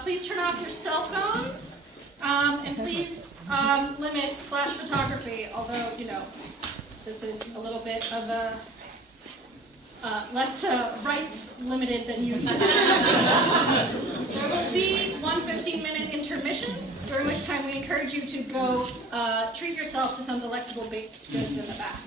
Please turn off your cell phones, and please limit flash photography, although, you know, this is a little bit of a less rights limited than usual. There will be one 15-minute intermission, during which time we encourage you to go treat yourself to some delectable baked goods in the back.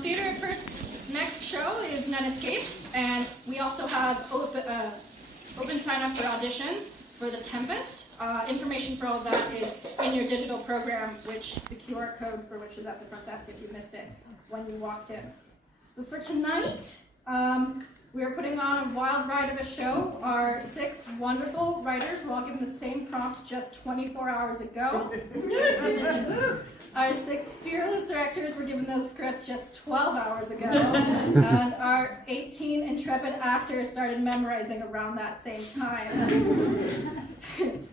Theater at First's next show is Nun Escape, and we also have open sign-up for auditions for The Tempest. Information for all of that is in your digital program, which the QR code for which is at the front desk if you missed it when you walked in. But for tonight, we are putting on a wild ride of a show. Our 6 wonderful writers were all given the same prompt just 24 hours ago. Our 6 fearless directors were given those scripts just 12 hours ago. And our 18 intrepid actors started memorizing around that same time.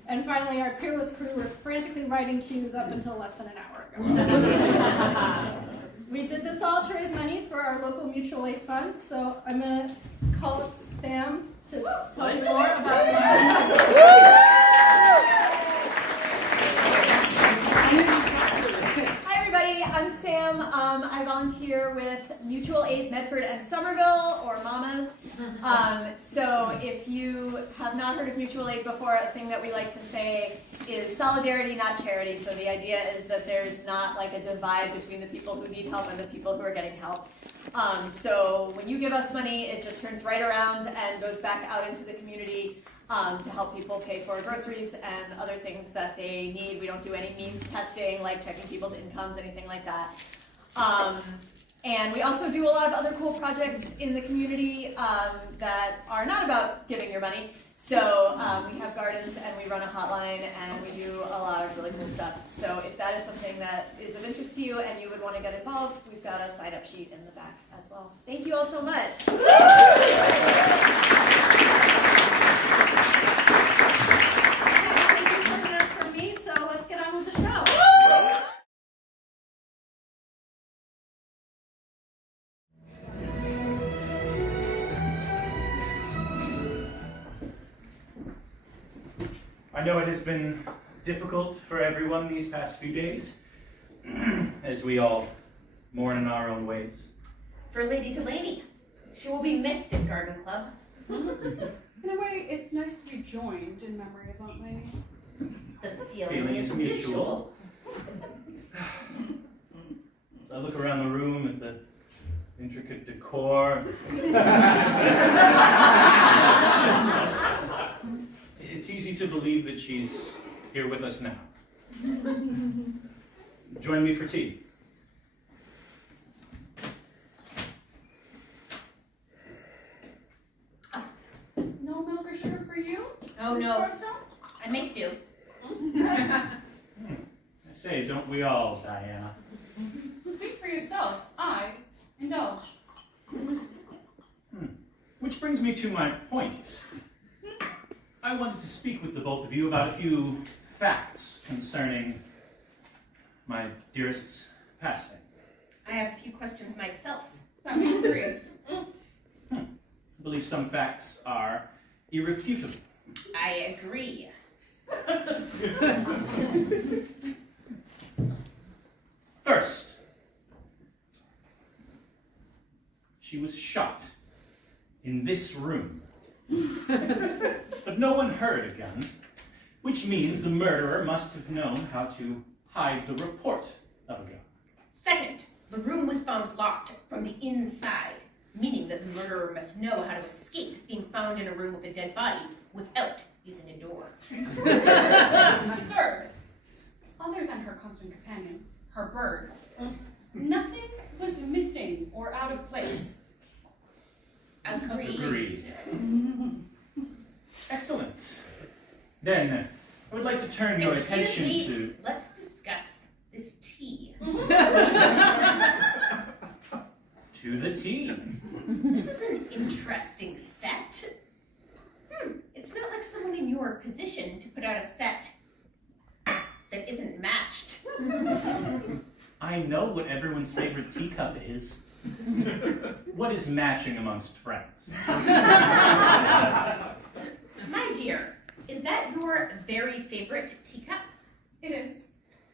And finally, our peerless crew were frantically writing cues up until less than an hour ago. We did this all to raise money for our local mutual aid fund, so I'm going to call up Sam to tell you more about Hi everybody, I'm Sam. I volunteer with Mutual Aid Medford and Somerville, or MAMAs. So if you have not heard of Mutual Aid before, a thing that we like to say is solidarity, not charity. So the idea is that there's not like a divide between the people who need help and the people who are getting help. So when you give us money, it just turns right around and goes back out into the community to help people pay for groceries and other things that they need. We don't do any means testing, like checking people's incomes, anything like that. And we also do a lot of other cool projects in the community that are not about giving your money. So we have gardens and we run a hotline and we do a lot of really cool stuff. So if that is something that is of interest to you and you would want to get involved, we've got a sign-up sheet in the back as well. Thank you all so much. for me, so let's get on with the show. I know it has been difficult for everyone these past few days, as we all mourn in our own ways. For Lady Delaney, she will be missed at Garden Club. In a way, it's nice to be joined in memory of Aunt May. The feeling is mutual. As I look around the room at the intricate decor, it's easy to believe that she's here with us now. Join me for tea. No milk or sugar for you? Oh no, I make do. I say, don't we all, Diana? Speak for yourself. I indulge. Which brings me to my point. I wanted to speak with the both of you about a few facts concerning my dearest's passing. I have a few questions myself. That makes 3. I believe some facts are irrefutable. I agree. First, she was shot in this room. But no one heard a gun, which means the murderer must have known how to hide the report of a gun. Second, the room was found locked from the inside, meaning that the murderer must know how to escape being found in a room with a dead body without using a door. Third, other than her constant companion, her bird, nothing was missing or out of place. Agreed. Excellent. Then, I would like to turn your attention to... Let's discuss this tea. To the tea. This is an interesting set. It's not like someone in your position to put out a set that isn't matched. I know what everyone's favorite teacup is. What is matching amongst friends? very favorite teacup? It is.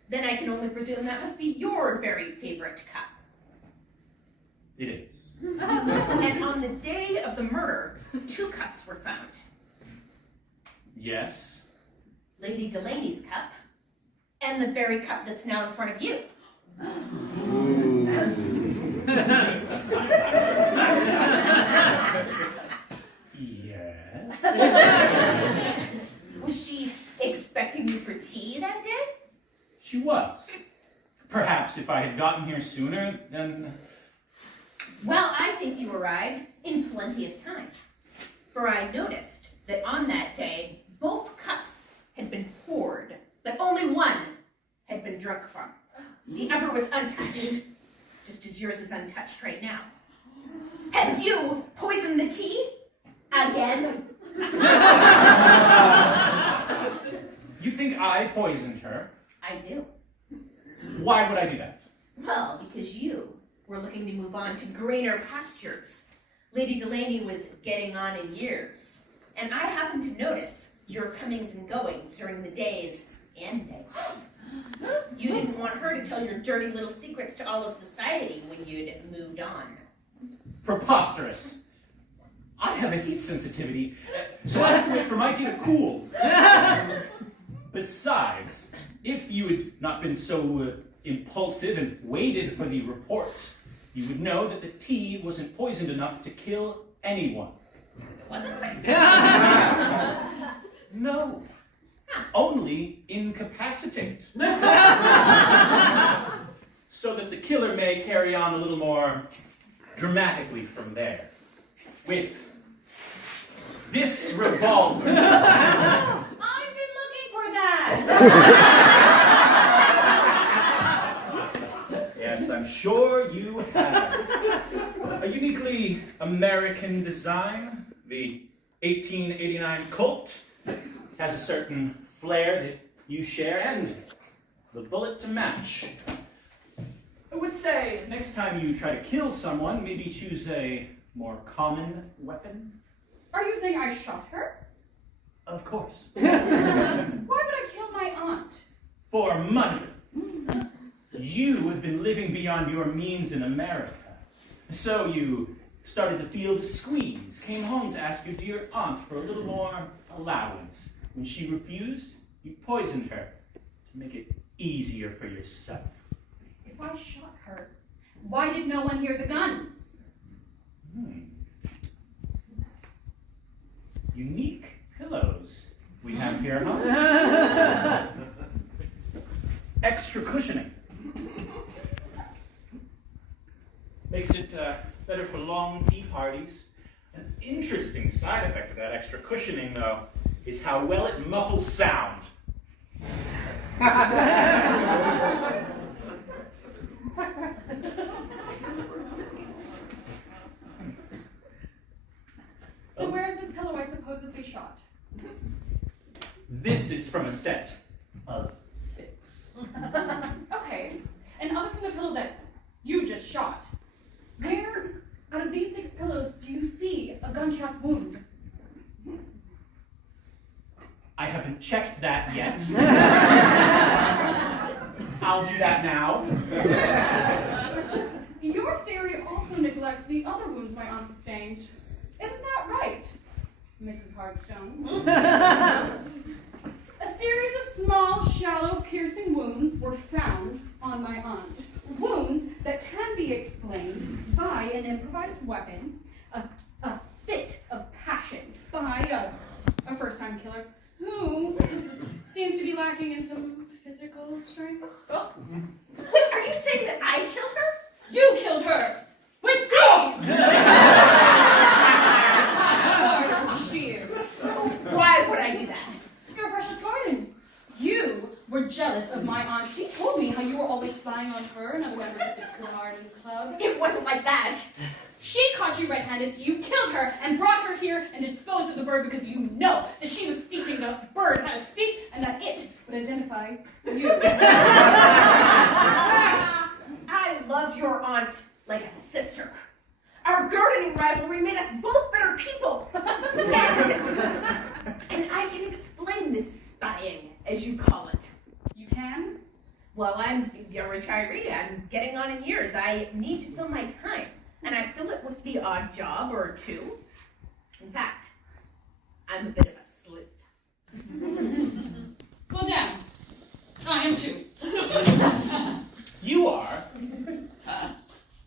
Then I can only presume that must be your very favorite cup. It is. And on the day of the murder, 2 cups were found. Yes. Lady Delaney's cup, and the very cup that's now in front of you. Yes. Was she expecting you for tea that day? She was. Perhaps if I had gotten here sooner, then... Well, I think you arrived in plenty of time. For I noticed that on that day, both cups had been poured, but only one had been drunk from. The other was untouched, just as yours is untouched right now. Have you poisoned the tea? Again? You think I poisoned her? I do. Why would I do that? Well, because you were looking to move on to greener pastures. Lady Delaney was getting on in years, and I happened to notice your comings and goings during the days and nights. You didn't want her to tell your dirty little secrets to all of society when you'd moved on. Preposterous. I have a heat sensitivity, so I have to wait for my tea to cool. Besides, if you had not been so impulsive and waited for the report, you would know that the tea wasn't poisoned enough to kill anyone. It wasn't? No. Only incapacitate. So that the killer may carry on a little more dramatically from there. With this revolver. I've been looking for that. Yes, I'm sure you have. A uniquely American design, the 1889 Colt, has a certain flair that you share, and the bullet to match. I would say, next time you try to kill someone, maybe choose a more common weapon. Are you saying I shot her? Of course. Why would I kill my aunt? For money. You have been living beyond your means in America. So you started to feel the squeeze, came home to ask your dear aunt for a little more allowance. When she refused, you poisoned her to make it easier for yourself. If I shot her, why did no one hear the gun? Unique pillows we have here, huh? Extra cushioning. Makes it better for long tea parties. An interesting side effect of that extra cushioning, though, is how well it muffles sound. So where is this pillow I supposedly shot? This is from a set of 6. Okay, and other from the pillow that you just shot, where out of these 6 pillows do you see a gunshot wound? I haven't checked that yet. I'll do that now. Your theory also neglects the other wounds my aunt sustained. Isn't that right, Mrs. Hardstone? A series of small, shallow, piercing wounds were found on my aunt. Wounds that can be explained by an improvised weapon, a fit of passion by a first-time killer who seems to be lacking in some physical strength. Oh. Wait, are you saying that I killed her? You killed her! With these! Hard shears. Why would I do that? Your precious garden. You were jealous of my aunt. She told me how you were always spying on her and other members of the garden club. It wasn't like that. She caught you red-handed, so you killed her and brought her here and disposed of the bird because you know that she was teaching the bird how to speak and that it would identify you. I love your aunt like a sister. Our gardening rivalry made us both better people. And I can explain this spying. retiree. I'm getting on in years. I need to fill my time. And I fill it with the odd job or two. In fact, I'm a bit of a sleuth. Well, damn. I am too. You are?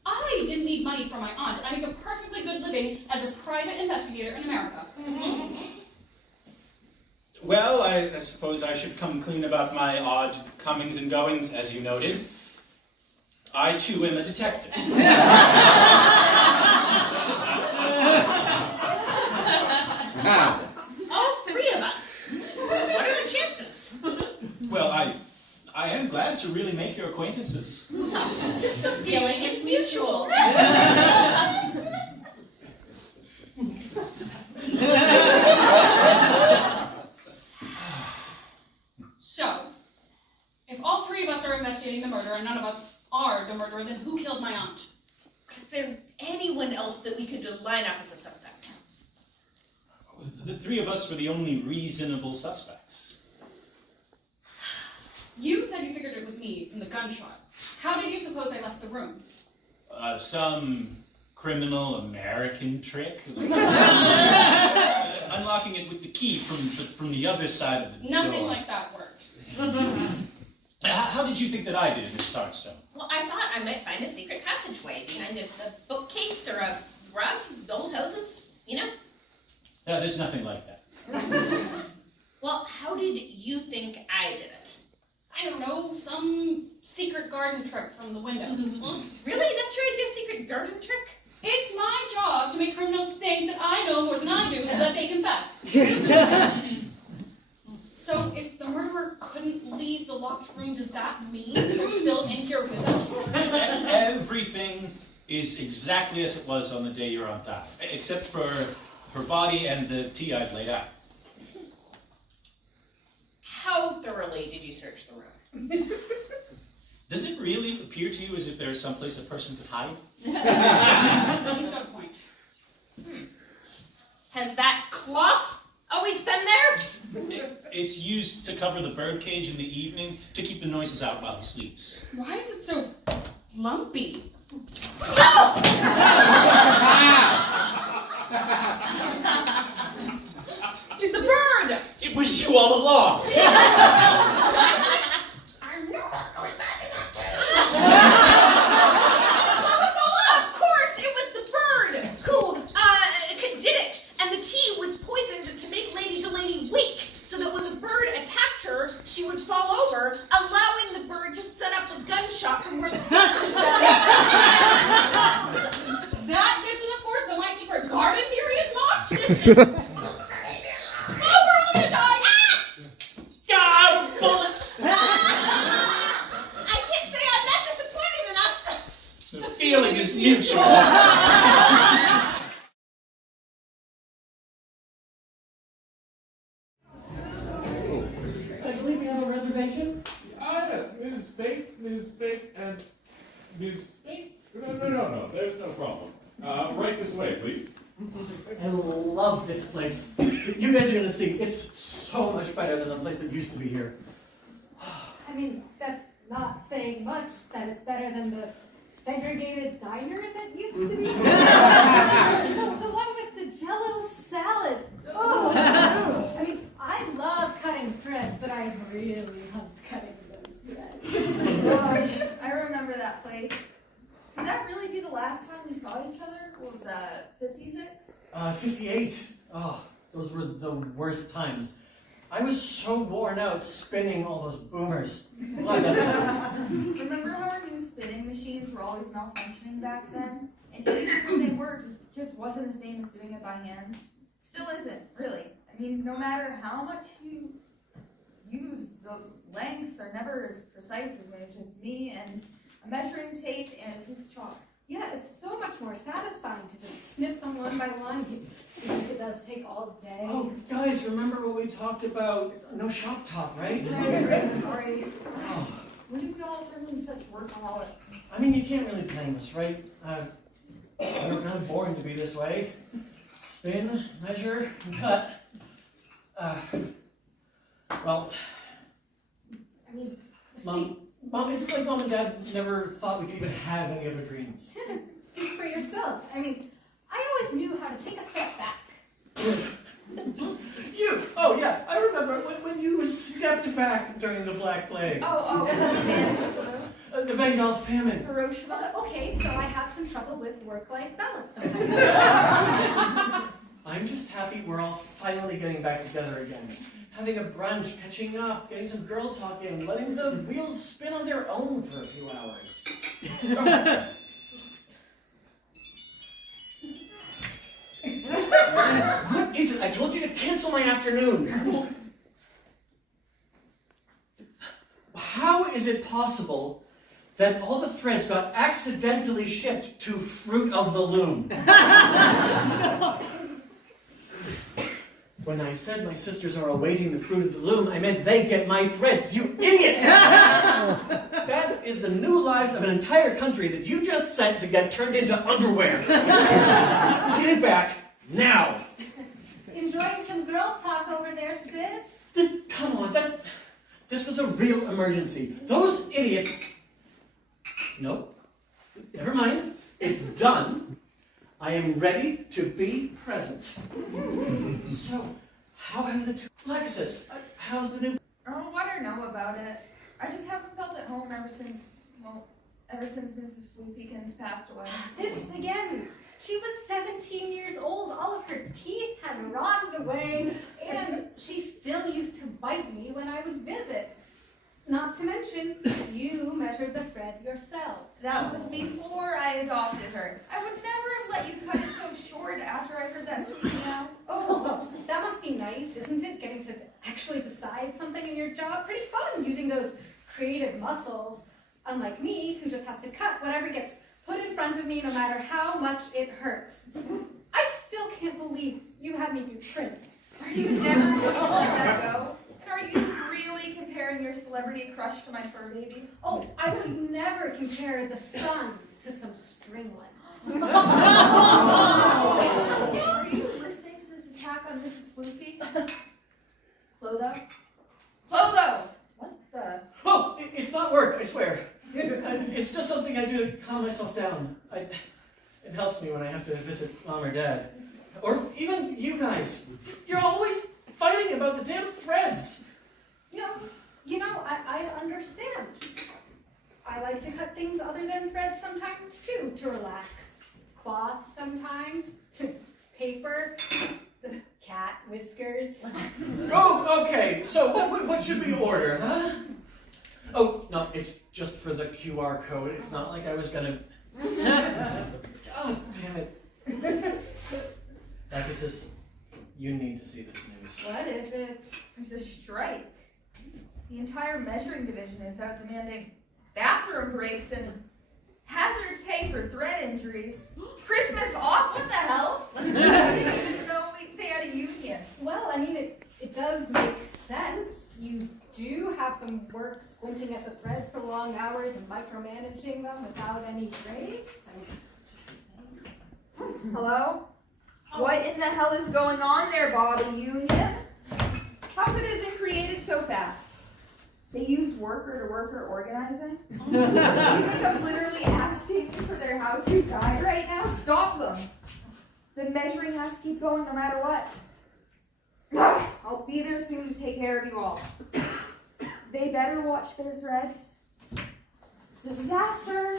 I didn't need money from my aunt. I make a perfectly good living as a private investigator in America. Well, I suppose I should come clean about my odd comings and goings, as you noted. I, too, am a detective. All three of us. What are the chances? Well, I am glad to really make your acquaintances. The feeling is mutual. So, if all three of us are investigating the murder and none of us are the murderer, then who killed my aunt? Is there anyone else that we could line up as a suspect? The three of us were the only reasonable suspects. You said you figured it was me from the gunshot. How did you suppose I left the room? Some criminal American trick. Unlocking it with the key from the other side of the door. Nothing like that works. How did you think that I did, Miss Sarkstone? Well, I thought I might find a secret passageway behind a bookcase or a rug, old houses, you know? There's nothing like that. Well, how did you think I did it? I don't know, some secret garden trick from the window. Really? That's your idea, secret garden trick? It's my job to make criminals think that I know more than I do so that they confess. So if the murderer couldn't leave the locked room, does that mean they're still in here with us? Everything is exactly as it was on the day your aunt died, except for her body and the tea I've laid out. How thoroughly did you search the room? Does it really appear to you as if there is someplace a person could hide? He's got a point. Has that cloth always been there? It's used to cover the birdcage in the evening to keep the noises out while he sleeps. Why is it so lumpy? The bird! It was you all along! I'm never going back in that Of course, it was the bird who did it. And the tea was poisoned to make Lady Delaney weak, so that when the bird attacked her, she would fall over, allowing the bird to set up the gunshot from where the That gets reinforced, but my secret garden theory is mocked? Oh, we're all gonna die! Ah, bullets! I can't say I'm not disappointed in us. The feeling is mutual. I believe we have a reservation. Yes, Ms. Fake, and Ms. Fake? No, there's no problem. Right this way, please. I love this place. You guys are gonna see, it's so much better than the place that used to be here. I mean, that's not saying much, that it's better than the segregated diner that used to be. the one with the Jell-O salad. Oh, I mean, I love cutting threads, but I really loved cutting those threads. Gosh, I remember that place. Could that really be the last time we saw each other? What was that, 56? 58. Oh, those were the worst times. I was so worn out spinning all those boomers. Glad that's over. Remember how our new spinning machines were always malfunctioning back then? And even when they worked, it just wasn't the same as doing it by hand. Still isn't, really. I mean, no matter how much you use, the lengths are never as precise as when it's just me and a measuring tape and a piece of chalk. Yeah, it's so much more satisfying to just snip them one by one, even if it does take all day. Oh, guys, remember what we talked about? No shop talk, right? Sorry. Oh, When did we all turn into such workaholics? I mean, you can't really blame us, right? We're kind of boring to be this way. Spin, measure, and cut. Well, I mean, Mom, Mom, it's like Mom and Dad never thought we could even have any other dreams. Speak for yourself. I mean, I always knew how to take a step back. Oh yeah, I remember when you stepped back during the Black Plague. The Bengal famine. Hiroshima. Okay, so I have some trouble with work-life balance sometimes. I'm just happy we're all finally getting back together again. Having a brunch, catching up, getting some girl talk in, letting the wheels spin on their own for a few hours. What is it? I told you to cancel my afternoon. How is it possible that all the threads got accidentally shipped to Fruit of the Loom? When I said my sisters are awaiting the Fruit of the Loom, I meant they get my threads, you idiot! That is the new lives of an entire country that you just sent to get turned into underwear. Get it back, now! Enjoying some girl talk over there, sis? Come on, this was a real emergency. Those idiots... Nope. Never mind. It's done. I am ready to be present. So, how have the two... Alexis, how's the new... Oh, I don't know about it. I just haven't felt at home ever since Mrs. Floopykins passed away. This again. She was 17 years old. All of her teeth had rotted away, and she still used to bite me when I would visit. Not to mention, you measured the thread yourself. That was before I adopted her. I would never have let you cut it so short after I heard that sweet meow. Oh, that must be nice, isn't it? Getting to actually decide something in your job. Pretty fun using those creative muscles. Unlike me, who just has to cut whatever gets put in front of me no matter how much it hurts. I still can't believe you had me do trims. Are you never going to let that go? And are you really comparing your celebrity crush to my fur baby? Oh, I would never compare the sun to some stringlets. Are you listening to this attack on Mrs. Floopy? Clotho? Clotho! What the? Oh, it's not work, I swear. It's just something I do to calm myself down. It helps me when I have to visit Mom or Dad. Or even you guys. You're always fighting about the damn threads. You know, I understand. I like to cut things other than thread sometimes too, to relax. Cloth sometimes, paper, cat whiskers. Oh, okay. So what should we order, huh? Oh, no, it's just for the QR code. It's not like I was gonna... Oh, damn it. Pegasus, you need to see this news. What is it? There's a strike. The entire measuring division is out demanding bathroom breaks and hazard pay for thread injuries. Christmas off? What the hell? I didn't even know they had a union. Well, I mean, it does make sense. You do have them work squinting at the thread for long hours and micromanaging them without any breaks. I'm just saying. Hello? What in the hell is going on there, Bobby Union? How could it have been created so fast? They use worker-to-worker organizing? You think I'm literally asking for their house to die right now? Stop them! The measuring has to keep going no matter what. I'll be there soon to take care of you all. They better watch their threads. It's a disaster.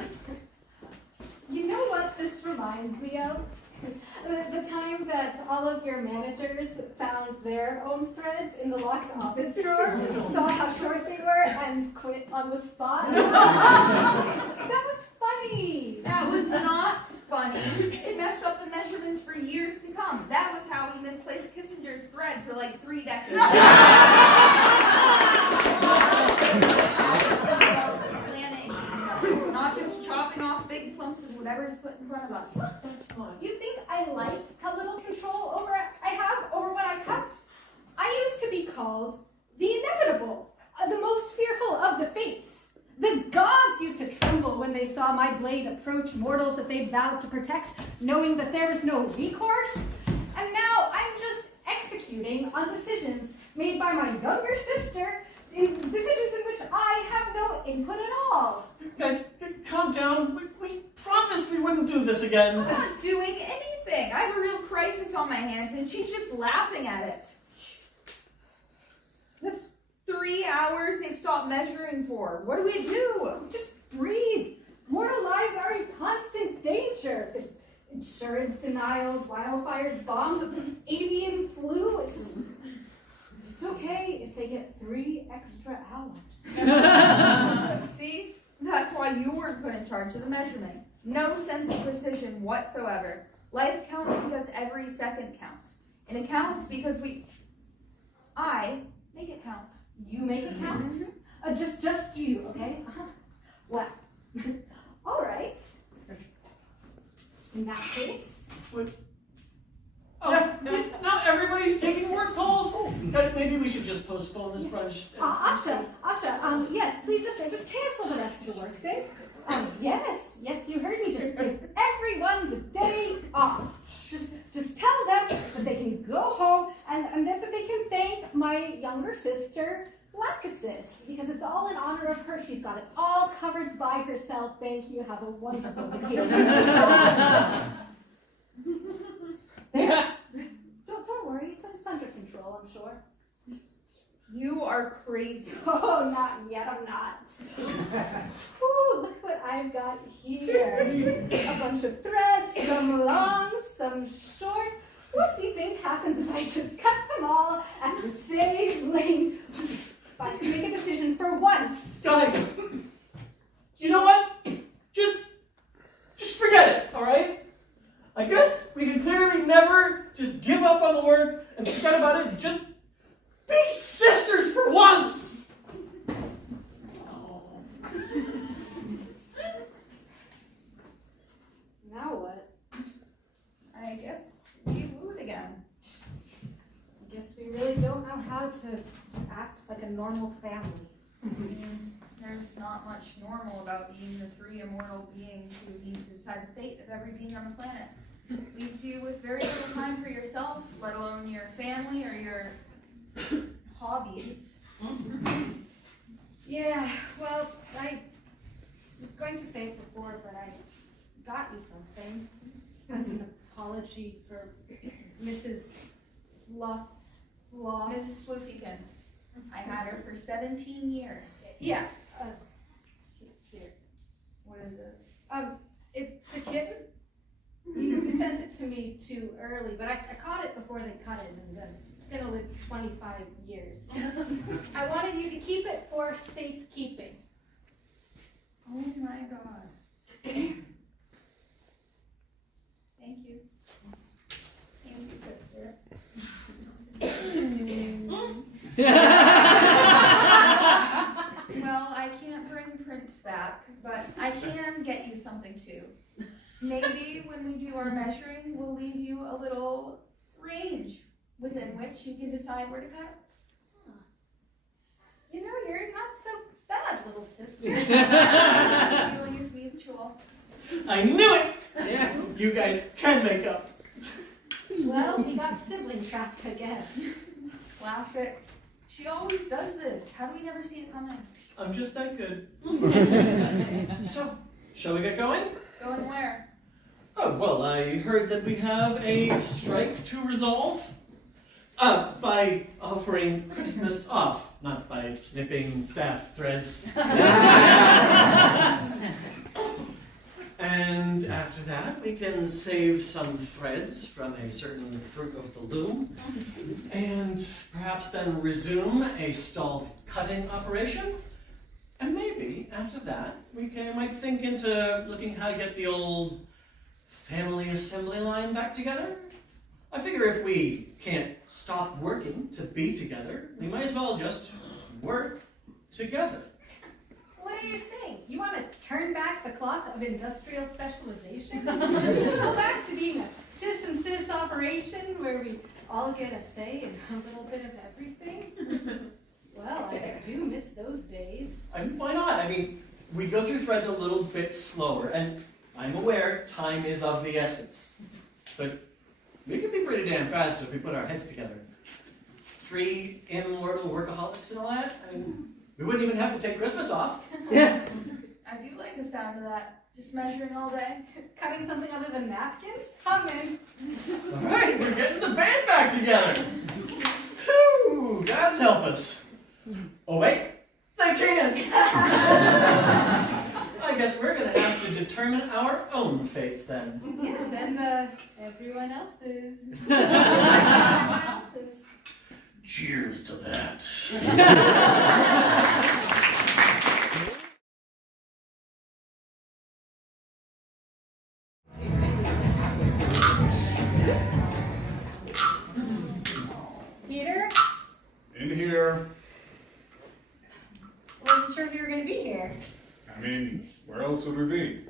You know what this reminds me of? The time that all of your managers found their own threads in the locked office drawer, saw how short they were, and quit on the spot. That was funny. That was not funny. It messed up the measurements for years to come. That was how we misplaced Kissinger's thread for like 3 decades. Planning, not just chopping off big clumps of whatever is put in front of us. That's not... You think I like how little control I have over what I cut? I used to be called the inevitable, the most fearful of the fates. The gods used to tremble when they saw my blade approach mortals that they vowed to protect, knowing that there is no recourse. And now I'm just executing on decisions made by my younger sister, in decisions in which I have no input at all. Guys, calm down. We promised we wouldn't do this again. I'm not doing anything. I have a real crisis on my hands, and she's just laughing at it. That's 3 hours they've stopped measuring for. What do we do? Just breathe. Mortal lives are in constant danger. There's insurance denials, wildfires, bombs, avian flu. It's okay if they get 3 extra hours. See? That's why you weren't put in charge of the measurement. No sense of precision whatsoever. Life counts because every second counts. And it counts because I make it count. You make it count? Just you, okay? Well, all right. In that case. Oh, now everybody's taking work calls. Guys, maybe we should just postpone this brunch. Asha, yes, please just cancel the rest of your work day. Yes, you heard me. Just give everyone the day off. Just tell them that they can go home and that they can thank my younger sister, Lachesis, because it's all in honor of her. She's got it all covered by herself. Thank you. Have a wonderful vacation. There. Don't worry. It's under control, I'm sure. You are crazy. Oh, not yet. I'm not. Ooh, look what I've got here. A bunch of threads, some long, some short. What do you think happens if I just cut them all at the same length? If I could make a decision for once. Guys, you know what? Just forget it, all right? I guess we can clearly never just give up on the work and forget about it and just be sisters for once! Now what? I guess we wooed again. I guess we really don't know how to act like a normal family. There's not much normal about being the 3 immortal beings who need to decide the fate of every being on the planet. Leaves you with very little time for yourself, let alone your family or your hobbies. Yeah, well, I was going to say it before, but I got you something as an apology for Mrs. Fluff. Mrs. Fluffykins. I had her for 17 years. Yeah. Here. What is it? It's a kitten. You sent it to me too early, but I caught it before they cut it, and it's gonna live 25 years. I wanted you to keep it for safekeeping. Oh my god. Thank you. Thank you, sister. Well, I can't bring Prince back, but I can get you something too. Maybe when we do our measuring, we'll leave you a little range within which you can decide where to cut. You know, you're not so bad, little sister. The feeling is mutual. I knew it! Yeah, you guys can make up. Well, we got sibling trapped, I guess. Classic. She always does this. How do we never see it coming? I'm just that good. So, shall we get going? Going where? Oh, well, I heard that we have a strike to resolve. By offering Christmas off, not by snipping staff threads. And after that, we can save some threads from a certain fruit of the loom, and perhaps then resume a stalled cutting operation. And maybe after that, we might think into looking how to get the old family assembly line back together. I figure if we can't stop working to be together, we might as well just work together. What are you saying? You want to turn back the clock of industrial specialization? Go back to being a sis operation where we all get a say in a little bit of everything? Well, I do miss those days. Why not? I mean, we go through threads a little bit slower, and I'm aware time is of the essence. But we can be pretty damn fast if we put our heads together. free immortal workaholics and all that. I mean, we wouldn't even have to take Christmas off. I do like the sound of that. Just measuring all day. Cutting something other than napkins? I'm in. All right, we're getting the band back together. Whew, guys, help us. Oh wait, they can't. I guess we're gonna have to determine our own fates then. Yes, and everyone else's. Cheers to that. Peter, In here. wasn't sure if you were going to be here. I mean, where else would we be?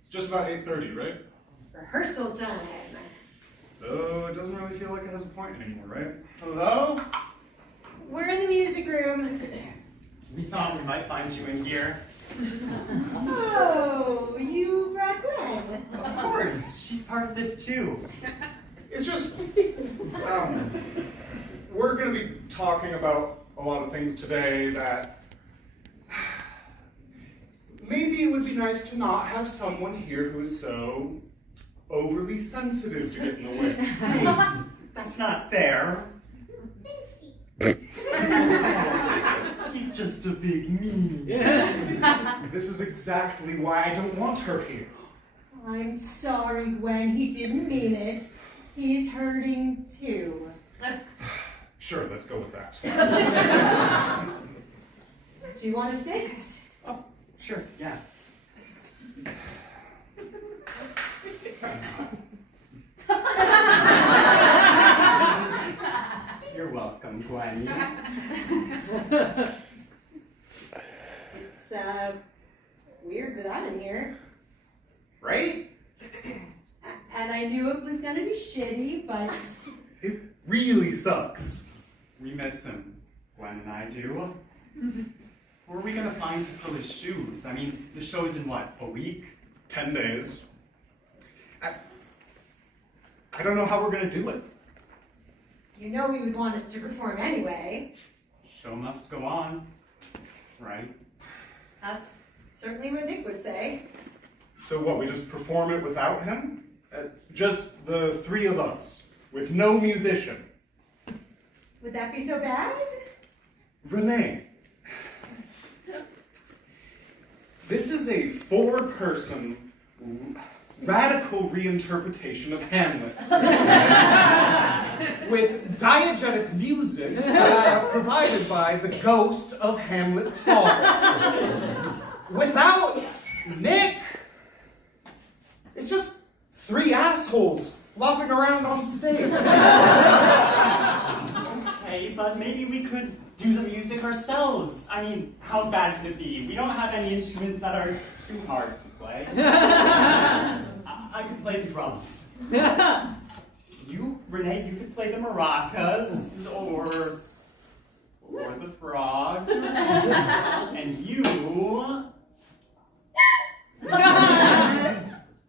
It's just about 8:30, right? Rehearsal time. Though it doesn't really feel like it has a point anymore, right? Hello? We're in the music room. We thought we might find you in here. Oh, you brought Gwen. Of course, she's part of this too. It's just, we're going to be talking about a lot of things today that maybe it would be nice to not have someone here who is so overly sensitive to get in the way. That's not fair. He's just a big me. This is exactly why I don't want her here. I'm sorry, Gwen. He didn't mean it. He's hurting too. Sure, let's go with that. Do you want to sit? Oh, sure, yeah. You're welcome, Gwen. It's weird without him here. Right? And I knew it was gonna be shitty, but It really sucks. We miss him, Gwen and I do. Where are we gonna find to fill his shoes? I mean, the show's in what, a week? 10 days. I don't know how we're gonna do it. you know he would want us to perform anyway. Show must go on, right? That's certainly what Nick would say. So what, we just perform it without him? Just the three of us, with no musician. Would that be so bad? Renee, this is a four-person radical reinterpretation of Hamlet. With diegetic music provided by the ghost of Hamlet's father. Without Nick, it's just three assholes flopping around on stage. Okay, but maybe we could do the music ourselves. I mean, how bad could it be? We don't have any instruments that are too hard to play. I could play the drums. You, Renee, you could play the maracas, or the frog. And you...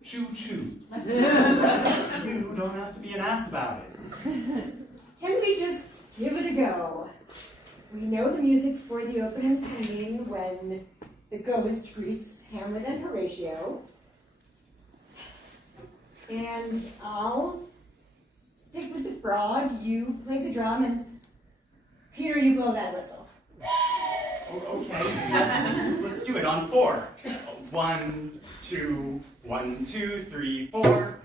Choo-choo. You don't have to be an ass about it. Can we just give it a go? We know the music for the opening scene when the ghost greets Hamlet and Horatio. And I'll stick with the frog, you play the drum, and Peter, you blow that whistle. Okay, let's do it on 4. 1, 2, 1, 2, 3, 4.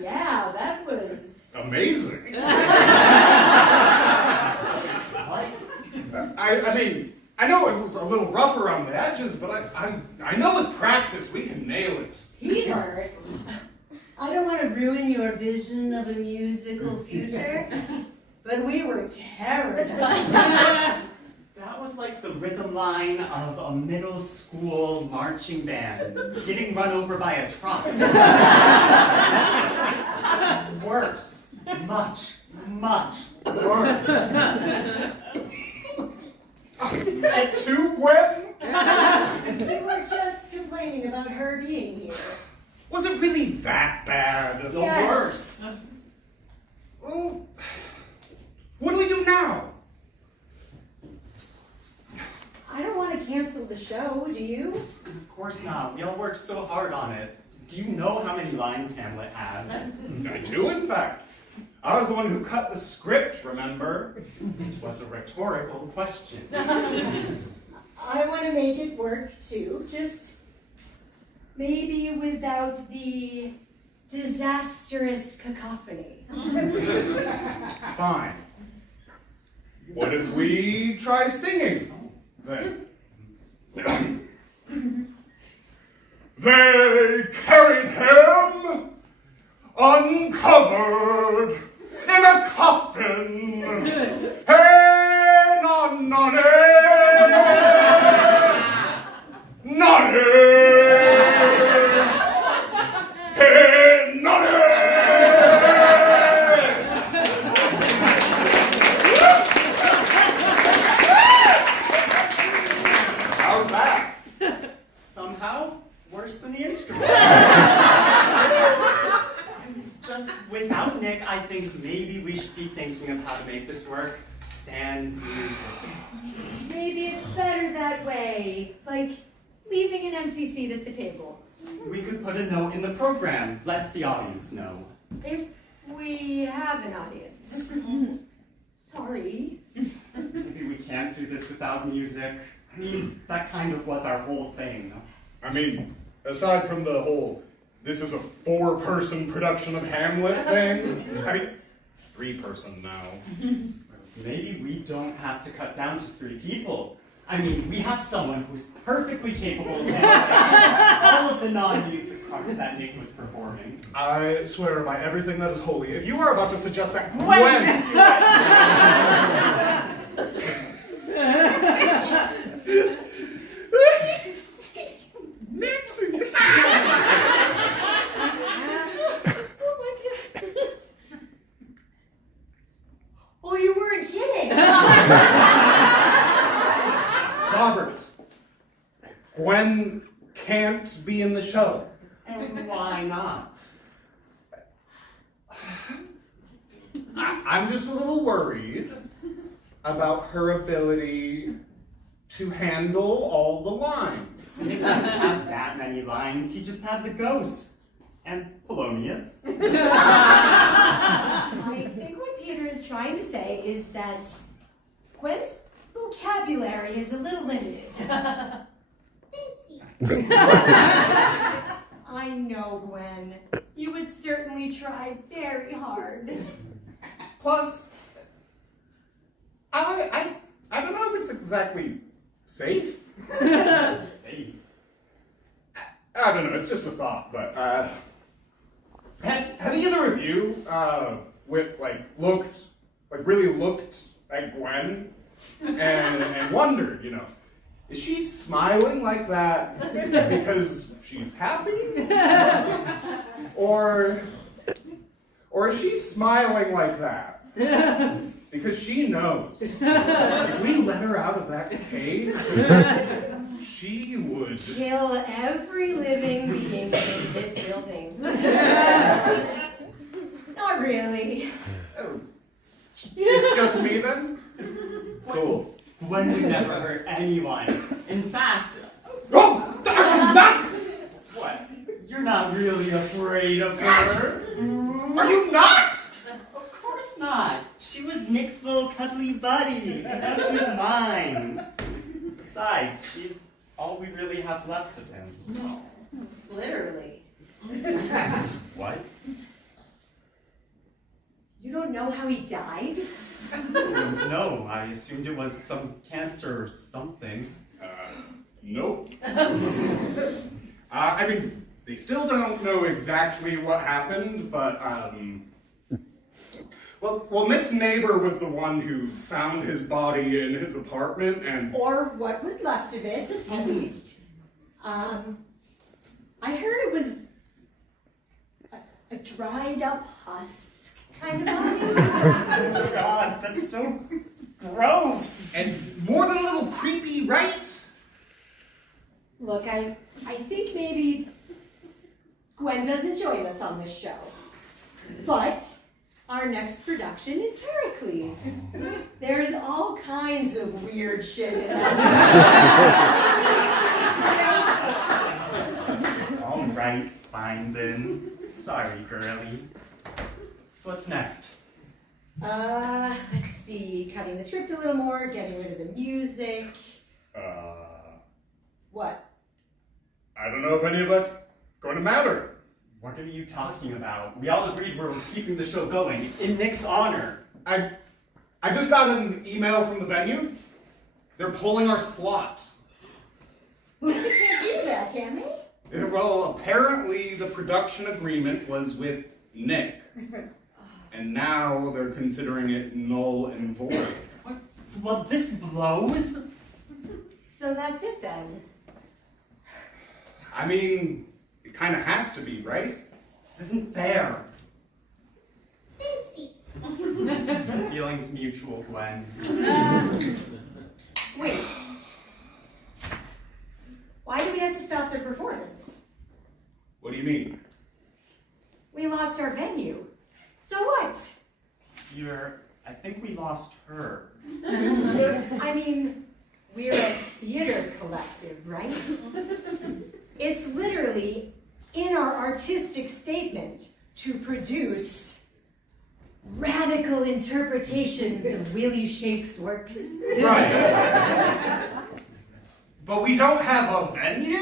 Yeah, that was... Amazing. I mean, I know it was a little rough around the edges, but I know with practice we can nail it. Peter, I don't want to ruin your vision of a musical future, but we were terrible. That was like the rhythm line of a middle school marching band getting run over by a truck. Worse. Much, much worse. At 2, Gwen? We were just complaining about her being here. Was it really that bad? The Yes. worst. Oh, what do we do now? I don't want to cancel the show, do you? Of course not. We all worked so hard on it. Do you know how many lines Hamlet has? I do, in fact. I was the one who cut the script, remember? It was a rhetorical question. I want to make it work too, just maybe without the disastrous cacophony. Fine. What if we try singing, then? They carried him uncovered in a coffin. Hey, nonny, nonny, hey, nonny. How's that? Somehow worse than the instrument. Just without Nick, I think maybe we should be thinking of how to make this work sans music. Maybe it's better that way, like leaving an empty seat at the table. We could put a note in the program, let the audience know. If we have an audience. Sorry. Maybe we can't do this without music. I mean, that kind of was our whole thing. I mean, aside from the whole, this is a 4-person production of Hamlet thing, I mean, 3-person now. Maybe we don't have to cut down to 3 people. I mean, we have someone who's perfectly capable of handling all of the non-music parts that Nick was performing. I swear by everything that is holy, if you are about to suggest that Gwen! Nipsey! Oh, you weren't kidding. Robert, Gwen can't be in the show. And why not? I'm just a little worried about her ability to handle all the lines. Nick didn't have that many lines, he just had the ghost. And Polonius. I think what Peter is trying to say is that Gwen's vocabulary is a little limited. I know, Gwen. You would certainly try very hard. Plus, I don't know if it's exactly safe. Safe. I don't know, it's just a thought, but have either of you really looked at Gwen and wondered, is she smiling like that because she's happy? Or is she smiling like that because she knows if we let her out of that cage, she would Kill every living being in this building. Not really. Oh, it's just me then? Cool. Gwen would never hurt anyone. In fact, Oh, I'm nuts! what? You're not really afraid of her? Are you not? Of course not. She was Nick's little cuddly buddy, and now she's mine. Besides, she's all we really have left of him. Literally. What? You don't know how he died? No, I assumed it was some cancer or something. Nope. I mean, they still don't know exactly what happened, but, well, Nick's neighbor was the one who found his body in his apartment, and... Or what was left of it, at least. I heard it was a dried up husk kind of body. Oh God, that's so gross. And more than a little creepy, right? Look, I think maybe Gwen doesn't join us on this show. But our next production is Pericles. There's all kinds of weird shit in that. All right, fine then. Sorry, girly. So what's next? Let's see, cutting the script a little more, getting rid of the music. What? I don't know if any of that's going to matter. What are you talking about? We all agreed we're keeping the show going in Nick's honor. I just got an email from the venue. They're pulling our slot. They can't do that, can they? Well, apparently the production agreement was with Nick. And now they're considering it null and void. Well, this blows. So that's it then. I mean, it kind of has to be, right? This isn't fair. Oopsie. Feelings mutual, Gwen. Wait. Why do we have to stop their performance? What do you mean? We lost our venue. So what? I think we lost her. I mean, we're a theater collective, right? It's literally in our artistic statement to produce radical interpretations of Willie Shake's works. Right. But we don't have a venue?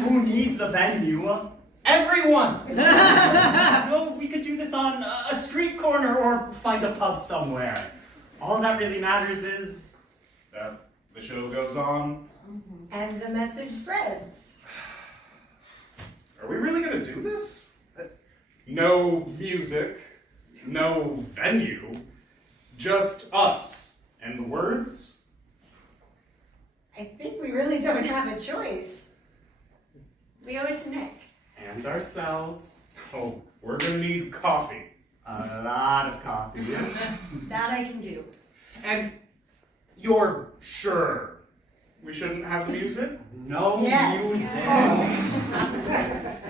Who needs a venue? Everyone! No, we could do this on a street corner or find a pub somewhere. All that really matters is that the show goes on. And the message spreads. Are we really going to do this? No music, no venue, just us and the words? I think we really don't have a choice. We owe it to Nick. and ourselves. Oh, we're going to need coffee. A lot of coffee. That I can do. And you're sure we shouldn't have music? No Yes. music. I swear.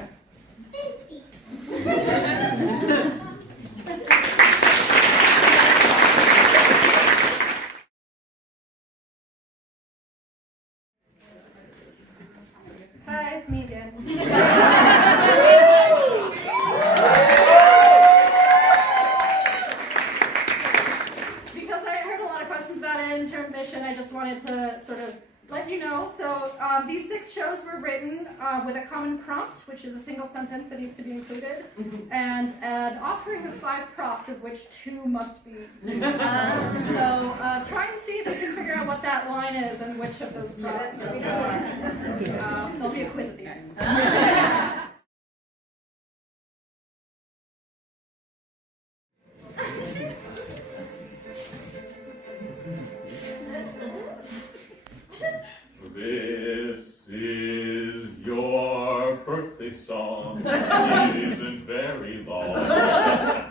Hi, it's me again. Because I heard a lot of questions about it in intermission, I just wanted to sort of let you know. So these 6 shows were written with a common prompt, which is a single sentence that needs to be included, and an offering of 5 props, of which 2 must be. So try and see if you can figure out what that line is and which of those props those are. There'll be a quiz at the end. This is your birthday song. It isn't very long. I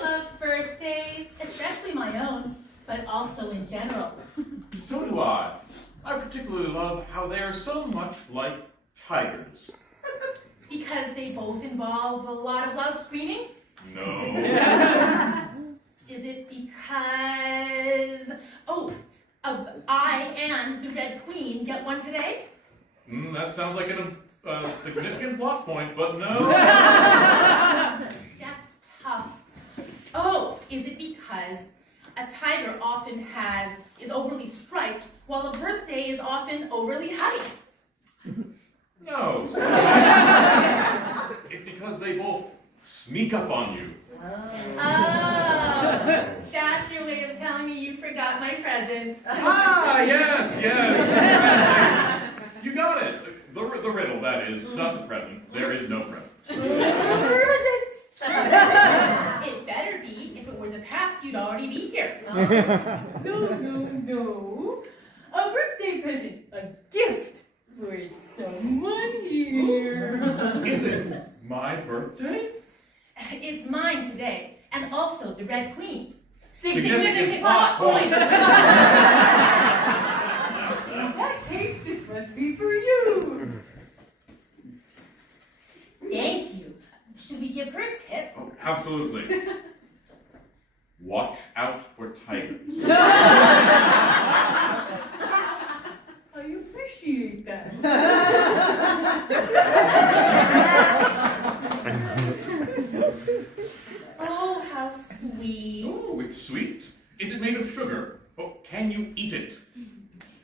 love birthdays, especially my own, but also in general. So do I. I particularly love how they are so much like tigers. Because they both involve a lot of loud screaming? No. Is it because, I and the Red Queen get one today? That sounds like a significant plot point, but no. That's tough. Oh, is it because a tiger often is overly striped, while a birthday is often overly heightened? No. It's because they both sneak up on you. Oh, that's your way of telling me you forgot my present. Yes. You got it. The riddle, that is, not the present. There is no present. Present! It better be. If it were the past, you'd already be here. No. A birthday present. A gift for someone here. Is it my birthday? It's mine today, and also the Red Queen's. Significant plot points. In that case, this must be for you. Thank you. Should we give her a tip? Oh, absolutely. Watch out for tigers. I appreciate that. Oh, how sweet. Oh, it's sweet. Is it made of sugar? Oh, can you eat it?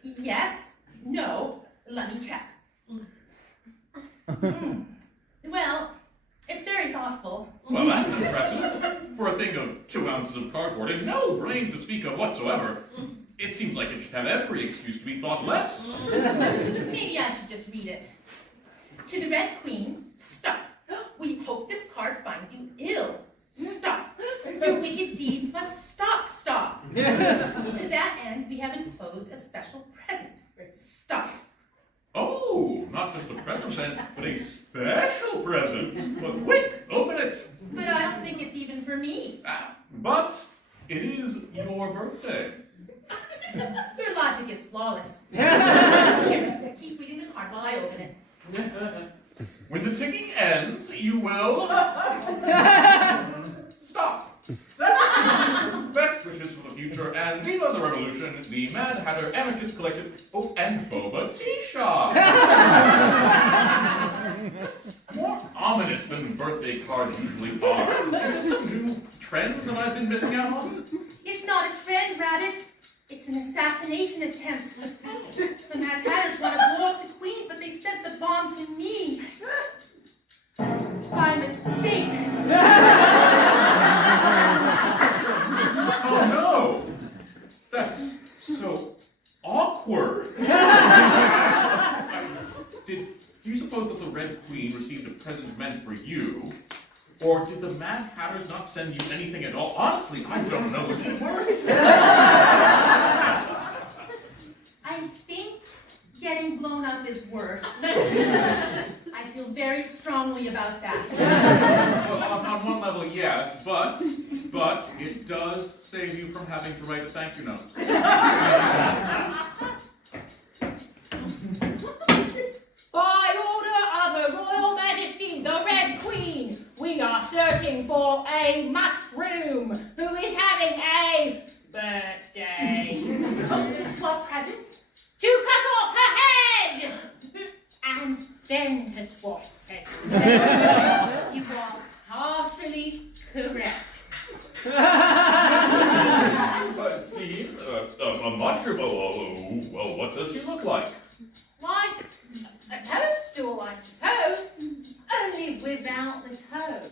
Yes. No. Let me check. Well, it's very thoughtful. Well, that's impressive. For a thing of 2 ounces of cardboard and no brain to speak of whatsoever, it seems like it should have every excuse to be thoughtless. Maybe I should just read it. To the Red Queen, stop. We hope this card finds you ill. Stop. Your wicked deeds must stop. To that end, we have enclosed a special present. Stop. Oh, not just a present then, but a special present. Well, quick, open it. But I don't think it's even for me. But it is your birthday. Your logic is flawless. Here, keep reading the card while I open it. When the ticking ends, you will stop. Best wishes for the future and Viva the Revolution, the Mad Hatter Amicus Collective, oh, and Boba Tea Shop. More ominous than birthday cards usually are. Is this some new trend that I've been missing out on? It's not a trend, Rabbit. It's an assassination attempt. The Mad Hatters want to blow up the Queen, but they sent the bomb to me. By mistake. Oh no! That's so awkward. Do you suppose that the Red Queen received a present meant for you? Or did the Mad Hatters not send you anything at all? Honestly, I don't know which is worse. I think getting blown up is worse. I feel very strongly about that. Well, on one level, yes, but it does save you from having to write a thank you note. By order of Her Royal Majesty, the Red Queen, we are searching for a mushroom who is having a birthday. To swap presents? To cut off her head! And then to swap presents. You are partially correct. See, a mushroom, well, what does she look like? Like a toadstool, I suppose, only without the toad.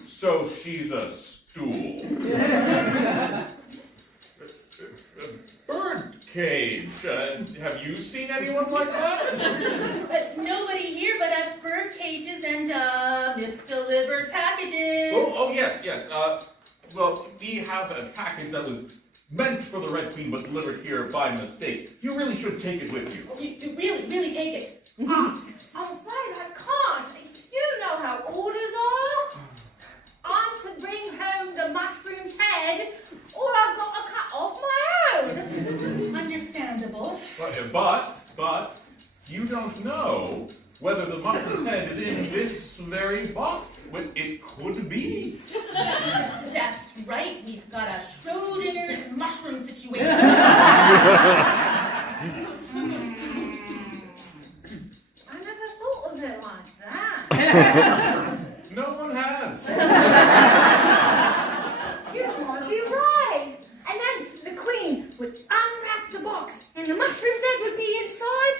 So she's a stool. Bird cage. Have you seen anyone like that? Nobody here but us bird cages and misdelivered packages. Oh, yes. Well, we have a package that was meant for the Red Queen but delivered here by mistake. You really should take it with you. You really take it. I'm afraid I can't. You know how orders are. I'm to bring home the mushroom's head, or I've got to cut off my own. Understandable. But you don't know whether the mushroom's head is in this very box. Well, it could be. That's right. We've got a Schrodinger's mushroom situation. I never thought of it like that. No one has. You might be right. And then the Queen would unwrap the box, and the mushroom's head would be inside,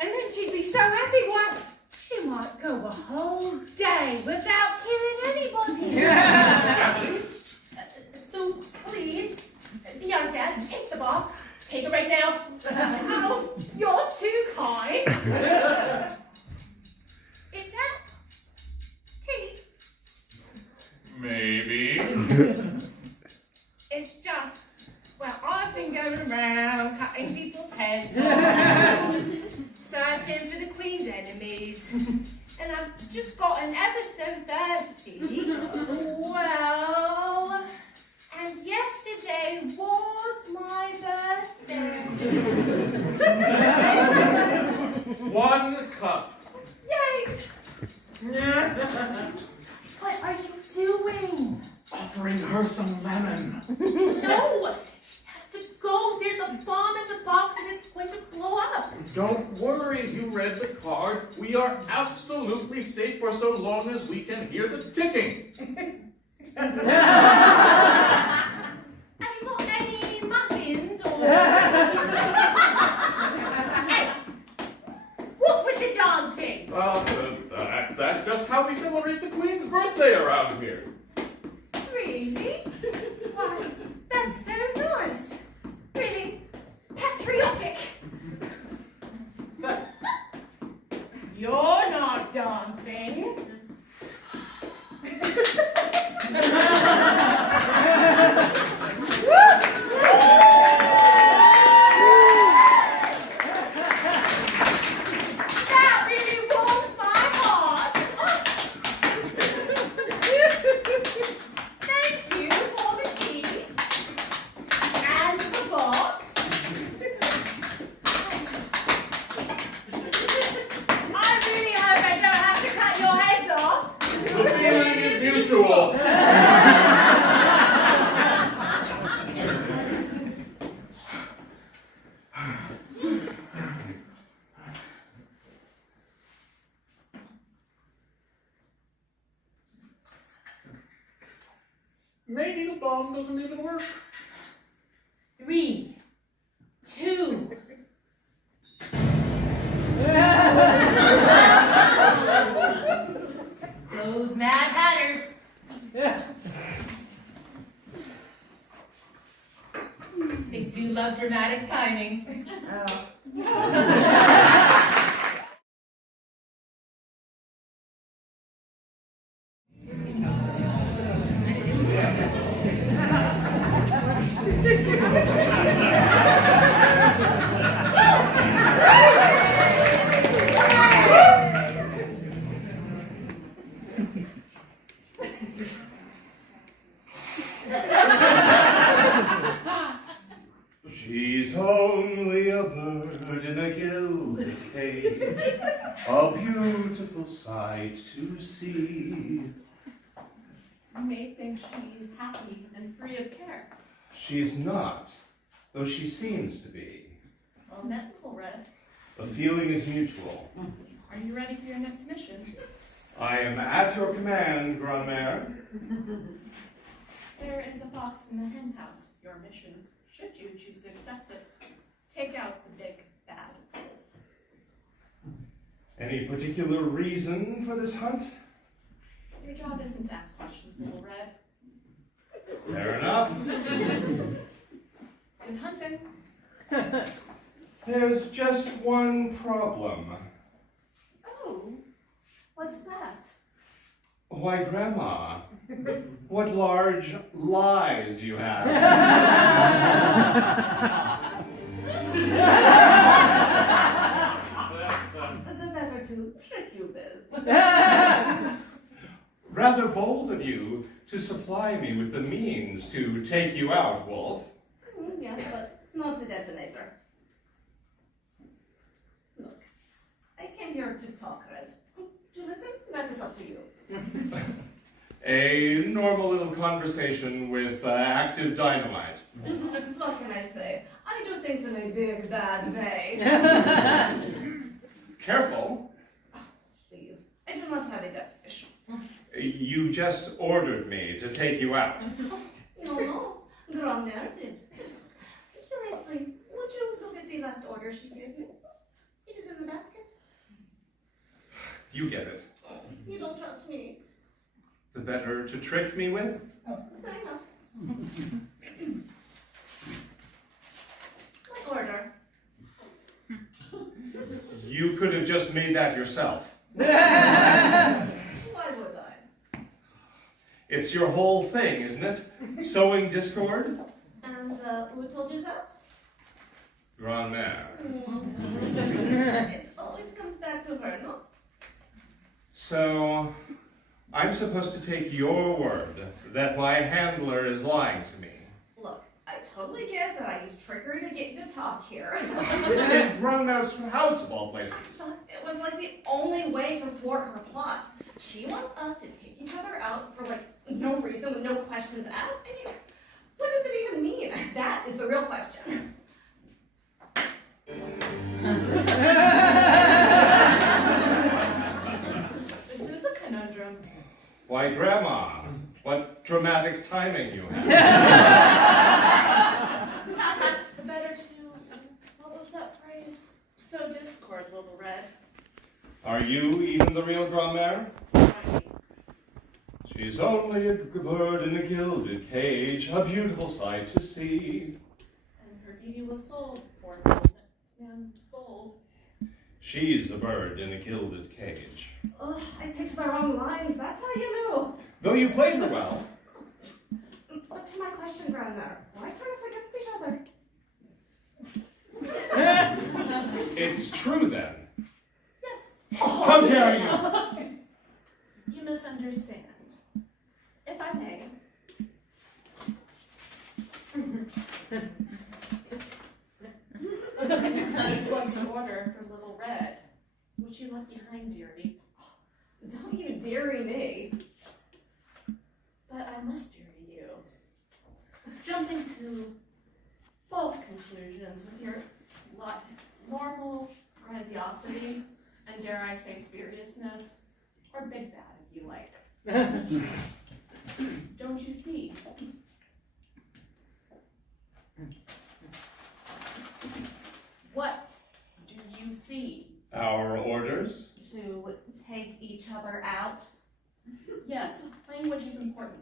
and then she'd be so happy, why, she might go a whole day without killing anybody. At least. So please, be our guest. Take the box. Take it right now. Oh, you're too kind. Is that tea? Maybe. It's just, well, I've been going around cutting people's heads off, searching for the Queen's enemies. and I've just gotten ever so thirsty. Well, and yesterday was my birthday. 1 cup. Yay! What are you doing? Offering her some lemon. No! She has to go. There's a bomb in the box and it's going to blow up. Don't worry, you read the card. We are absolutely safe for so long as we can hear the ticking. Have you got any muffins or... Hey! What's with the dancing? That's just how we celebrate the Queen's birthday around here. Really? Why, that's so nice. Really patriotic. But you're not dancing. That really warms my heart. Thank you for the tea and the box. I really hope I don't have to cut your heads off. The feeling is mutual. Maybe the bomb doesn't even work. 3, 2. Those Mad Hatters. They do love dramatic timing. She's only a bird in a gilded cage, a beautiful sight to see. You may think she's happy and free of care. She's not, though she seems to be. Well met, Little Red. The feeling is mutual. Are you ready for your next mission? I am at your command, Grandmère. There is a box in the hen house. Your mission, should you choose to accept it, take out the big bad wolf. Any particular reason for this hunt? Your job isn't to ask questions, Little Red. Fair enough. Good hunting. There's just one problem. Oh, what's that? Why, Grandma, what large lies you have. Is it better to trick you with? Rather bold of you to supply me with the means to take you out, Wolf. Yes, but not the detonator. Look, I came here to talk, Red. To listen, that is up to you. A normal little conversation with active dynamite. What can I say? I do things in a big, bad way. Careful. Please, I do not have a death wish. You just ordered me to take you out. No, Grandmère did. Curiously, would you look at the last order she gave you? It is in the basket. You get it. You don't trust me. The better to trick me with? Fair enough. My order. You could have just made that yourself. Why would I? It's your whole thing, isn't it? Sowing discord? And who told you that? Grandmère. It always comes back to her, no? So, I'm supposed to take your word that my handler is lying to me. Look, I totally get that I used trickery to get you to talk here. In Brunner's house of all places. It was like the only way to thwart her plot. She wants us to take each other out for like no reason with no questions asked. I mean, what does it even mean? That is the real question. This is a conundrum. Why, Grandma, what dramatic timing you have. Better to, what was that phrase? Sow discord, Little Red. Are you even the real Grandmère? She's only a bird in a gilded cage, a beautiful sight to see. And her beauty was sold, poor this man bold. She's a bird in a gilded cage. Ugh, I picked the wrong lines. That's how you know. Though you played her well. But to my question, Grandmère, why turn us against each other? It's true then. Yes. How dare you? You misunderstand. If I may. This was the order for Little Red, which you left behind, dearie. Don't you deary me. But I must deary you. Jumping to false conclusions with your normal grandiosity and, dare I say, spuriousness, or big bad if you like. Don't you see? What do you see? Our orders? To take each other out? Yes, language is important.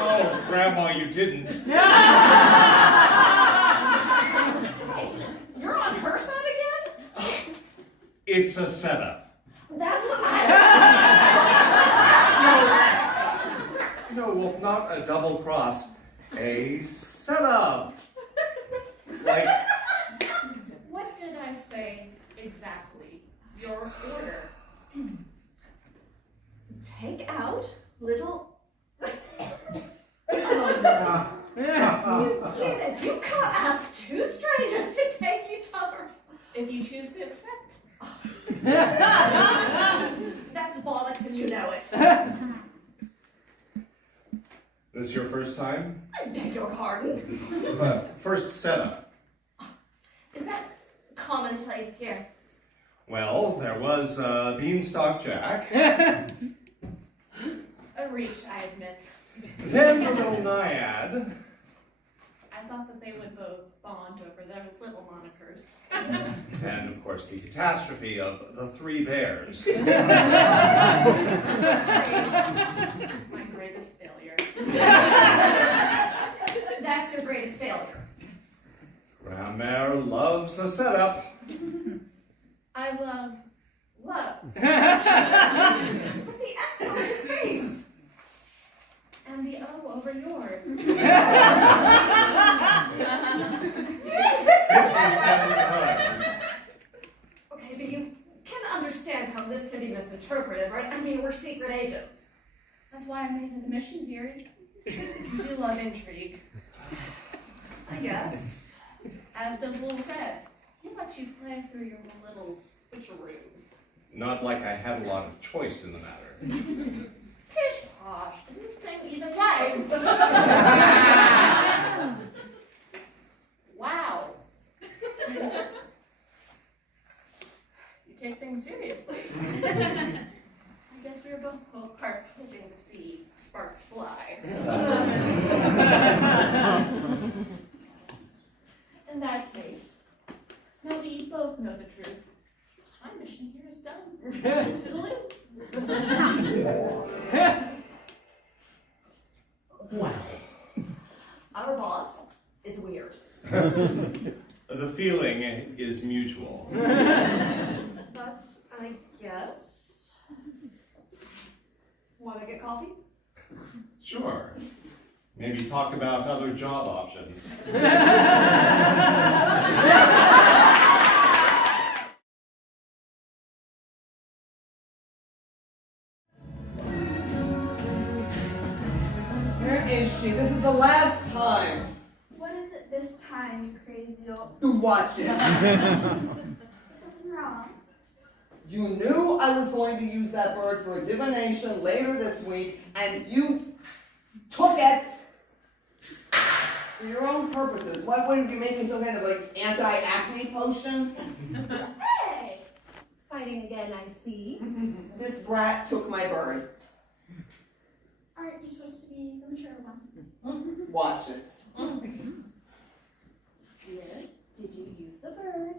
Oh, Grandma, you didn't. You're on her side again? It's a setup. That's what No, Wolf, not a double cross. A setup. Like, What did I say exactly? Your order. Take out little. Oh no. You didn't. You can't ask two strangers to take each other. If you choose to accept. That's bollocks and you know it. this your first time? I beg your pardon. First setup. Is that commonplace here? Well, there was Beanstalk Jack. A reach, I admit. Then the little Naiad. I thought that they would both bond over their little monikers. And, of course, the catastrophe of the three bears. My greatest failure. That's your greatest failure. Grandmère loves a setup. I love love. With the X on his face. And the O over yours. Okay, but you can understand how this can be misinterpreted, right? I mean, we're secret agents. That's why I made it a mission, dearie. You do love intrigue. I guess. As does Little Red. He lets you play through your little switcheroo. Not like I had a lot of choice in the matter. Pish posh, didn't sing either way. Wow. You take things seriously. I guess we were both hoping to see sparks fly. In that case, now we both know the truth. My mission here is done. Toodaloo. Wow. Our boss is weird. The feeling is mutual. But I guess. Want to get coffee? Sure. Maybe talk about other job options. is she? This is the last time. What is it this time, you crazy old? Watch it. Is something wrong? You knew I was going to use that bird for a divination later this week, and you took it for your own purposes. Why wouldn't you make me some kind of like anti-acne potion? Hey! Fighting again, I see. This brat took my bird. Aren't you supposed to be the mature one? Watch it. Yes. Did you use the bird?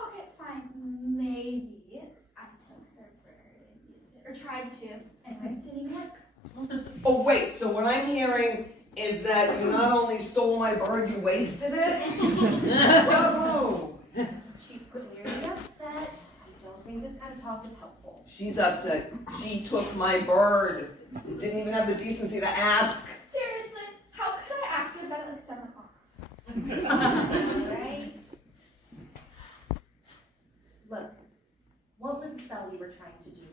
Okay, fine. Maybe I took her bird and used it, or tried to, and it didn't even work. Oh wait, so what I'm hearing is that you not only stole my bird, you wasted it? Bravo! She's clearly upset. I don't think this kind of talk is helpful. She's upset. She took my bird. Didn't even have the decency to ask. Seriously, how could I ask you about it like 7 o'clock? Right? Look, what was the spell you were trying to do?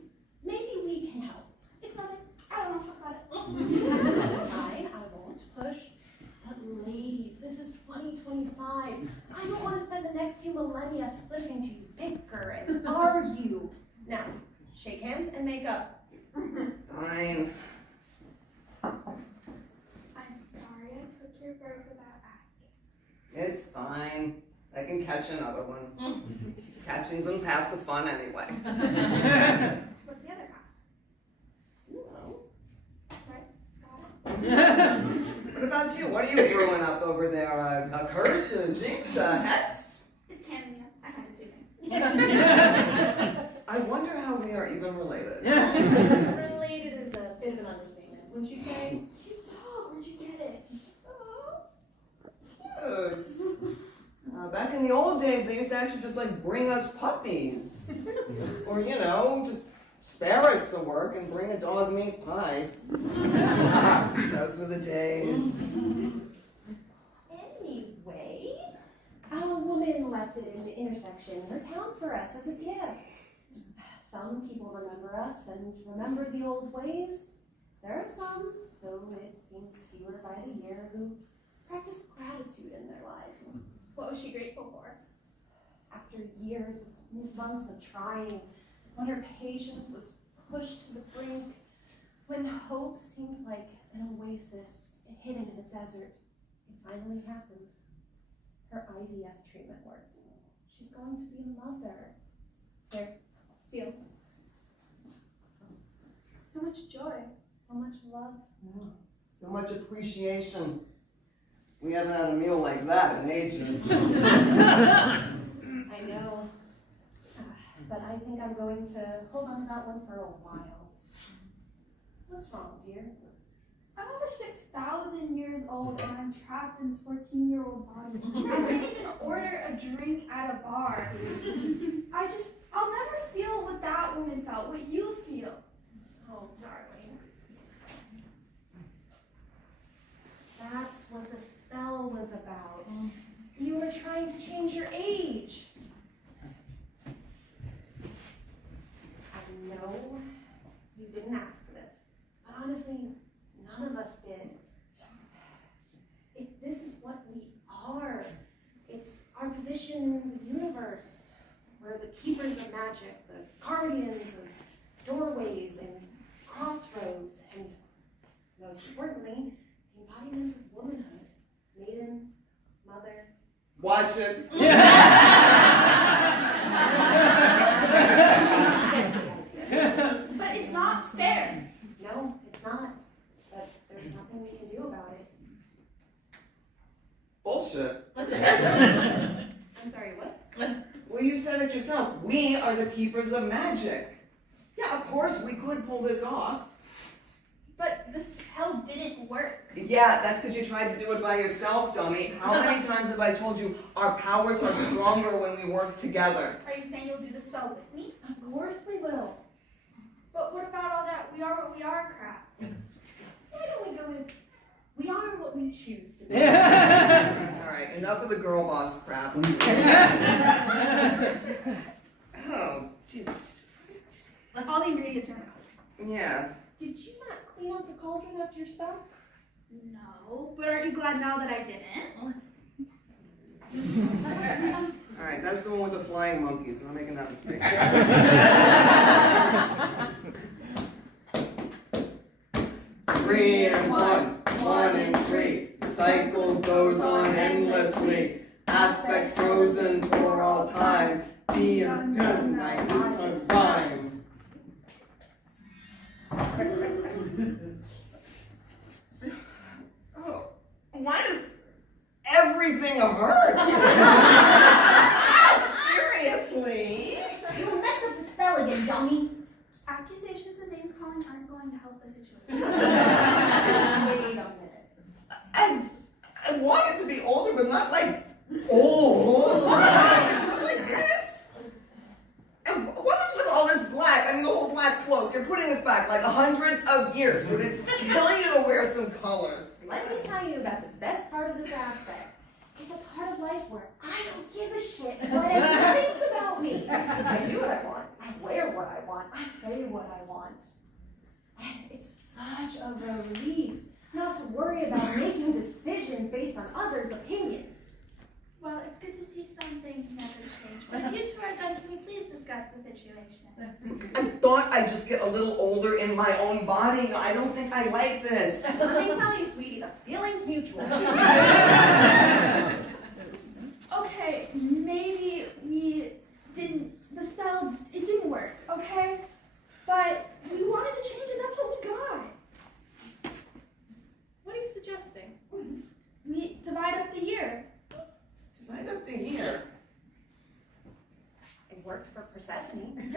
Maybe we can help. It's nothing. I don't know what to talk about it. Fine, I won't push. But ladies, this is 2025. I don't want to spend the next few millennia listening to you bicker and argue. Now, shake hands and make up. Fine. I'm sorry I took your bird without asking. It's fine. I can catch another one. Catching them's half the fun anyway. What's the other half? No. Right? Got it. What about you? What are you brewing up over there? A curse? A jinx? A hex? It's canon. I find it soothing. I wonder how we are even related. Related is a bit of an understatement, wouldn't you say? Cute dog. Where'd you get it? Cute. Back in the old days, they used to actually just like bring us puppies. Or, you know, just spare us the work and bring a dog meat pie. Those were the days. Anyway, a woman left it in the intersection in her town for us as a gift. Some people remember us and remember the old ways. There are some, though it seems fewer by the year, who practice gratitude in their lives. What was she grateful for? After years of months of trying, when her patience was pushed to the brink, when hope seemed like an oasis hidden in the desert, it finally happened. Her IVF treatment worked. She's going to be a mother. There, feel. So much joy. So much love. Yeah. So much appreciation. We haven't had a meal like that in ages. I know. But I think I'm going to hold on to that one for a while. What's wrong, dear? I'm over 6,000 years old and I'm trapped in this 14-year-old body. I can't even order a drink at a bar. I'll never feel what that woman felt, what you feel. Oh, darling. That's what the spell was about. You were trying to change your age. I know you didn't ask for this, but honestly, none of us did. This is what we are. It's our position in the universe. We're the keepers of magic, the guardians of doorways and crossroads, and most importantly, the embodiment of womanhood, maiden, mother. Watch it. But it's not fair. No, it's not. But there's nothing we can do about it. Bullshit. I'm sorry, what? Well, you said it yourself. We are the keepers of magic. Yeah, of course we could pull this off. But the spell didn't work. Yeah, that's because you tried to do it by yourself, dummy. How many times have I told you our powers are stronger when we work together? Are you saying you'll do the spell with me? Of course we will. But what about all that we are what we are crap? Why don't we go with, we are what we choose to be. Alright, enough of the girl boss crap. Oh, jeez. All the ingredients are in the cauldron. Yeah. Did you not clean up the cauldron after your spell? No, but aren't you glad now that I didn't? Alright, that's the one with the flying monkeys. I'm not making that mistake. 3 and 1, 1 and 3. Cycle goes on endlessly. Aspect frozen for all time. Be a good night, this is a rhyme. Oh, why does everything hurt? Seriously? You messed up the spell again, dummy. Accusations and name calling aren't going to help the situation. Wait a minute. I wanted to be older, but not like old. Not like this. And what is with all this black? I mean, the whole black cloak. You're putting this back like hundreds of years. Would it kill you to wear some color? Let me tell you about the best part of this aspect. It's a part of life where I don't give a shit what anyone thinks about me. I do what I want. I wear what I want. I say what I want. And it's such a relief not to worry about making decisions based on others' opinions. Well, it's good to see some things never change. But if you two are done, can we please discuss the situation? I thought I'd just get a little older in my own body. I don't think I like this. Let me tell you, sweetie, the feeling's mutual. Okay, maybe the spell, it didn't work, okay? But we wanted to change it, that's what we got. What are you suggesting? We divide up the year. Divide up the year. It worked for Persephone.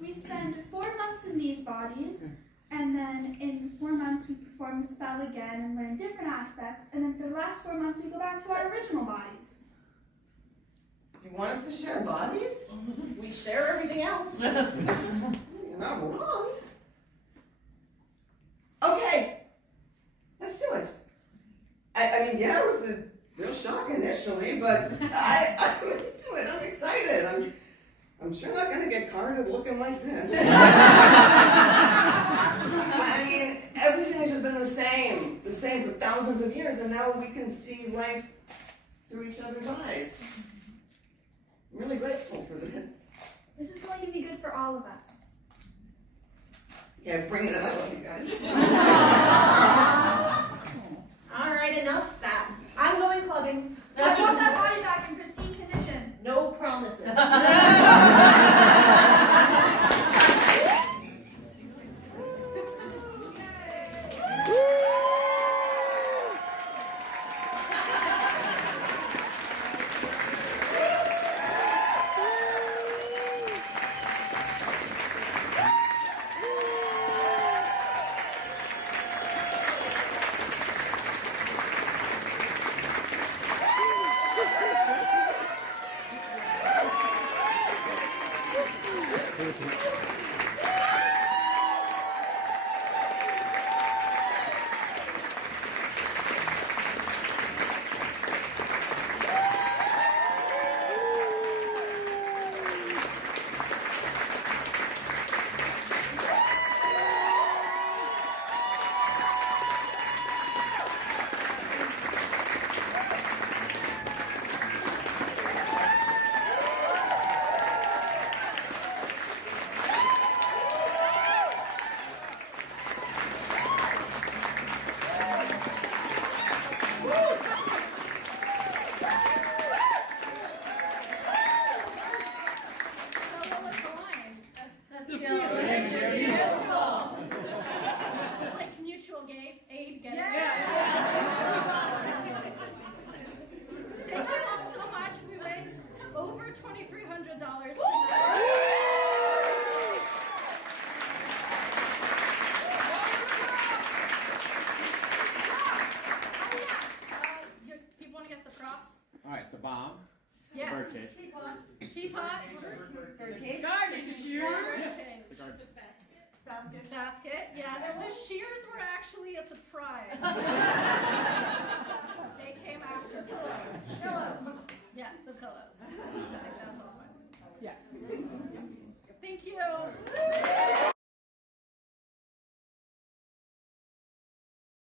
We spend 4 months in these bodies, and then in 4 months we perform the spell again and learn different aspects, and then for the last 4 months we go back to our original bodies. You want us to share bodies? We share everything else. You're not wrong. Okay, let's do it. I mean, yeah, it was a real shock initially, but I'm into it. I'm excited. I'm sure not going to get carded looking like this. I mean, everything has just been the same for thousands of years, and now we can see life through each other's eyes. I'm really grateful for this. This is going to be good for all of us. Yeah, bring it on. I love you guys. All right, enough sap. I'm going clubbing. I want that body back in pristine condition. No promises. Basket, yes. The shears were actually a surprise.